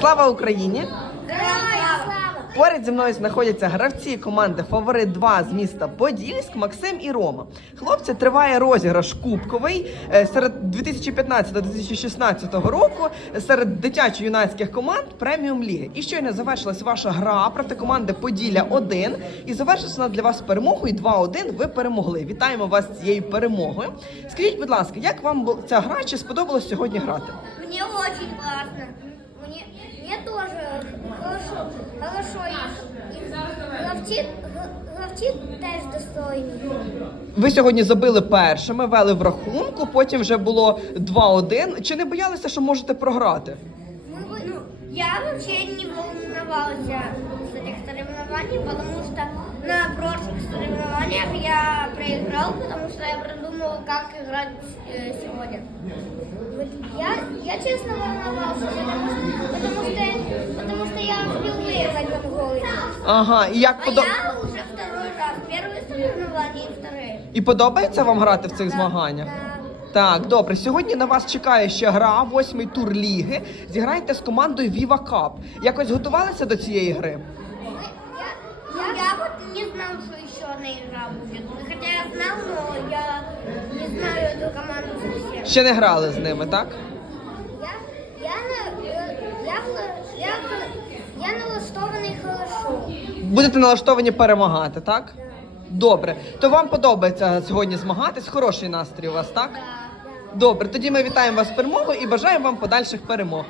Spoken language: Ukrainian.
Слава Україні! Поряд зі мною знаходяться гравці команди Фаворит 2 з міста Подільськ, Максим і Рома. Хлопці, триває розіграш кубковий е, серед 2015-2016 року серед дитячо-юнацьких команд преміум ліги. І щойно завершилась ваша гра проти команди Поділля 1 і завершилася вона для вас перемогою 2-1. Ви перемогли. Вітаємо вас з цією перемогою. Скажіть, будь ласка, як вам ця гра? Чи сподобалось сьогодні грати? Мне очень классно. Мне, мне тоже хорошо. Хорошо. И, и Главчик, г- главчик теж достойний. Ви сьогодні забили першими, вели в рахунку, потім вже було 2-1. Чи не боялися, що можете програти? Мы бы- ну, я вообще не волновалась с этих соревнований, потому что на прошлых соревнованиях я проиграл, потому что я придумал, как играть э, сегодня. Вот я, я честно волновался, потому что, Ага, і як А подо... я уже второй раз. Первые соревнования и вторые. і подобається вам грати в цих змаганнях? Так, добре. Сьогодні на вас чекає ще гра, восьмий тур ліги. Зіграйте з командою Viva Cup. Якось готувалися до цієї гри? Мы- Я, я, я вот не знал, что еще одна игра будет. Хотя я знал, но я не знаю эту команду совсем. Ще не грали з ними, так? Я, я, на, я, вла- я, вла- я налаштований хорошо. Будете налаштовані перемагати, так? Добре. То вам подобається сьогодні змагатись? Хороший настрій у вас, так? Добре, тоді ми вітаємо вас з перемогою і бажаємо вам подальших перемог.